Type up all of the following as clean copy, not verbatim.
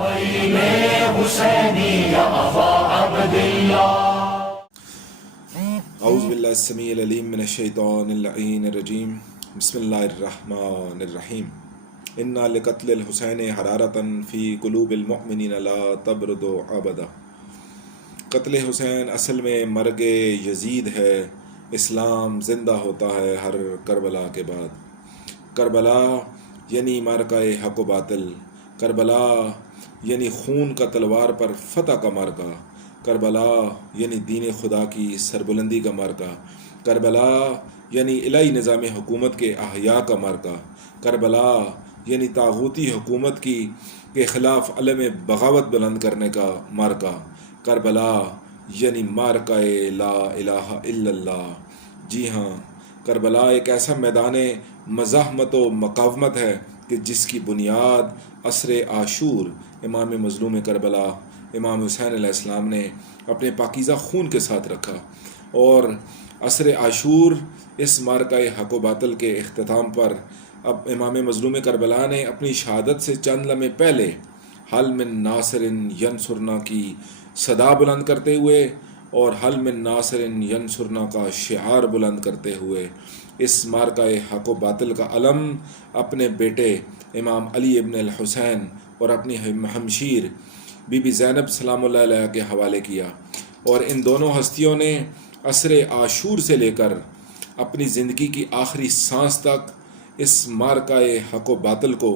اعوذ باللہ السمیع العلیم من الشیطان اللعین الرجیم بسم اللہ الرحمن الرحیم انا لقتل الحسین حرارتا فی قلوب المؤمنین لا تبرد ابدا۔ قتل حسین اصل میں مرگ یزید ہے، اسلام زندہ ہوتا ہے ہر کربلا کے بعد۔ کربلا یعنی مارکہ حق و باطل، کربلا یعنی خون کا تلوار پر فتح کا مارکہ، کربلا یعنی دین خدا کی سربلندی کا مارکہ، کربلا یعنی الہی نظام حکومت کے احیاء کا مارکہ، کربلا یعنی طاغوتی حکومت کے خلاف علم بغاوت بلند کرنے کا مارکہ، کربلا یعنی مارکہ لا الہ الا اللہ۔ جی ہاں، کربلا ایک ایسا میدان مزاحمت و مقاومت ہے کہ جس کی بنیاد عصر عاشور امام مظلوم کربلا امام حسین علیہ السلام نے اپنے پاکیزہ خون کے ساتھ رکھا، اور عصر عاشور اس مارکہ حق و باطل کے اختتام پر اب امام مظلوم کربلا نے اپنی شہادت سے چند لمحے پہلے حل من ناصر ینصرنا کی صدا بلند کرتے ہوئے اور حل من ناصر ینصرنا کا شعار بلند کرتے ہوئے اس مارکہ حق و باطل کا علم اپنے بیٹے امام علی ابن الحسین اور اپنی ہمشیر بی بی زینب سلام اللہ علیہ کے حوالے کیا، اور ان دونوں ہستیوں نے عصر عاشور سے لے کر اپنی زندگی کی آخری سانس تک اس مارکہ حق و باطل کو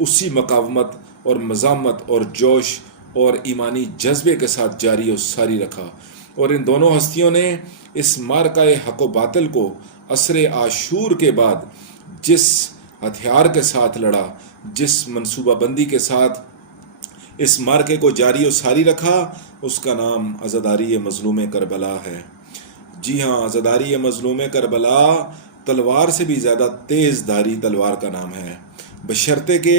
اسی مقاومت اور مزاحمت اور جوش اور ایمانی جذبے کے ساتھ جاری و ساری رکھا، اور ان دونوں ہستیوں نے اس مارکہ حق و باطل کو عصر عاشور کے بعد جس ہتھیار کے ساتھ لڑا، جس منصوبہ بندی کے ساتھ اس مارکے کو جاری و ساری رکھا، اس کا نام عزاداری مظلوم کربلا ہے۔ جی ہاں، عزاداری مظلوم کربلا تلوار سے بھی زیادہ تیز دھاری تلوار کا نام ہے، بشرطے کہ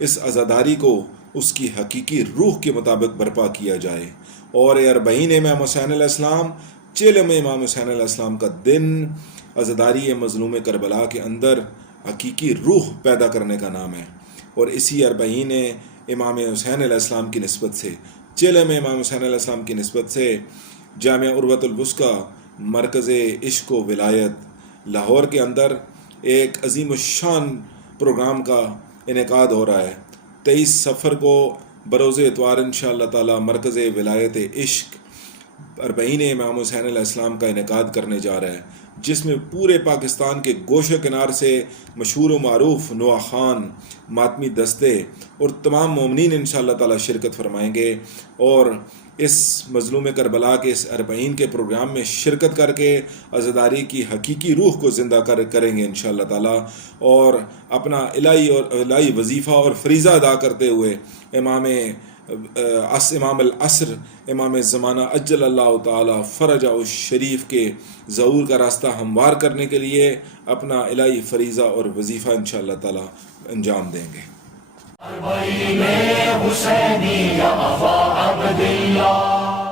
اس عزاداری کو اس کی حقیقی روح کے مطابق برپا کیا جائے، اور 40 امام حسین علیہ السلام، 40 امام حسین علیہ السلام کا دن عزاداری مظلوم کربلا کے اندر حقیقی روح پیدا کرنے کا نام ہے، اور اسی 40 امام حسین علیہ السلام کی نسبت سے، 40 امام حسین علیہ السلام کی نسبت سے جامعہ عروۃ الوثقیٰ مرکز عشق و ولایت لاہور کے اندر ایک عظیم الشان پروگرام کا انعقاد ہو رہا ہے۔ 23 صفر کو بروز اتوار انشاءاللہ تعالی مرکز ولایت عشق 40 امام حسین علیہ السلام کا انعقاد کرنے جا رہا ہے، جس میں پورے پاکستان کے گوش و کنار سے مشہور و معروف نوا خان، ماتمی دستے اور تمام مومنین انشاءاللہ تعالی شرکت فرمائیں گے، اور اس مظلوم کربلا کے اس 40 کے پروگرام میں شرکت کر کے عزاداری کی حقیقی روح کو زندہ کریں گے انشاءاللہ تعالی، اور اپنا الہی وظیفہ اور فریضہ ادا کرتے ہوئے امام العصر امام زمانہ اجل اللہ تعالی فرجہ الشریف کے ظہور کا راستہ ہموار کرنے کے لیے اپنا الہی فریضہ اور وظیفہ انشاءاللہ تعالی انجام دیں گے۔ حسینی یا ابا عبداللہ